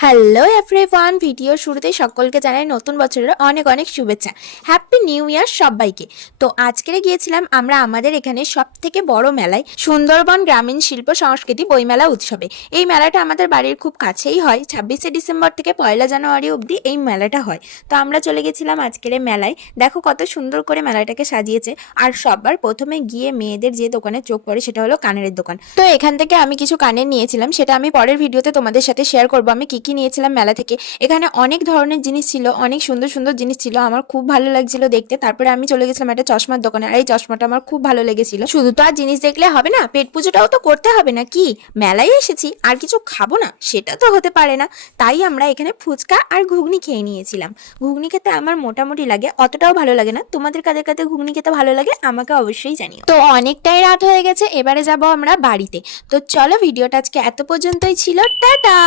Hello everyone, video শুরুতেই সকলকে জানাই নতুন বছরের অনেক অনেক শুভেচ্ছা। হ্যাপি নিউ ইয়ার সবাইকে। তো আজকে গিয়েছিলাম আমরা আমাদের এখানে সবথেকে বড় মেলায়, সুন্দরবন গ্রামীণ শিল্প সংস্কৃতি বইমেলা উৎসবে। এই মেলাটা আমাদের বাড়ির খুব কাছেই হয়, 26শে ডিসেম্বর থেকে 1 জানুয়ারি অবধি এই মেলাটা হয়। তো আমরা চলে গেছিলাম আজকের এই মেলায়। দেখো কত সুন্দর করে মেলাটাকে সাজিয়েছে। আর সবার প্রথমে গিয়ে মেয়েদের যে দোকানে চোখ পড়ে সেটা হলো কানের দোকান। তো এখান থেকে আমি কিছু কানের নিয়েছিলাম, সেটা আমি পরের ভিডিওতে তোমাদের সাথে শেয়ার করবো আমি কি কি নিয়েছিলাম মেলা থেকে। এখানে অনেক ধরনের জিনিস ছিল, অনেক সুন্দর সুন্দর জিনিস ছিল, আমার খুব ভালো লাগছিল দেখতে। তারপরে আমি চলে গেছিলাম একটা চশমার দোকানে, আর এই চশমাটা আমার খুব ভালো লেগেছিল। শুধু তো আর জিনিস দেখলে হবে না, পেট পুজোটাও তো করতে হবে না কি? মেলায় এসেছি আর কিছু খাবো না সেটা তো হতে পারে না। তাই আমরা এখানে ফুচকা আর ঘুগনি খেয়ে নিয়েছিলাম। ঘুগনি খেতে আমার মোটামুটি লাগে, অতটাও ভালো লাগে না। তোমাদের কাদের কাদের ঘুগনি খেতে ভালো লাগে আমাকে অবশ্যই জানিও। তো অনেকটাই রাত হয়ে গেছে, এবারে যাব আমরা বাড়িতে। তো চলো, ভিডিওটা আজকে এত পর্যন্তই ছিল। টাটা।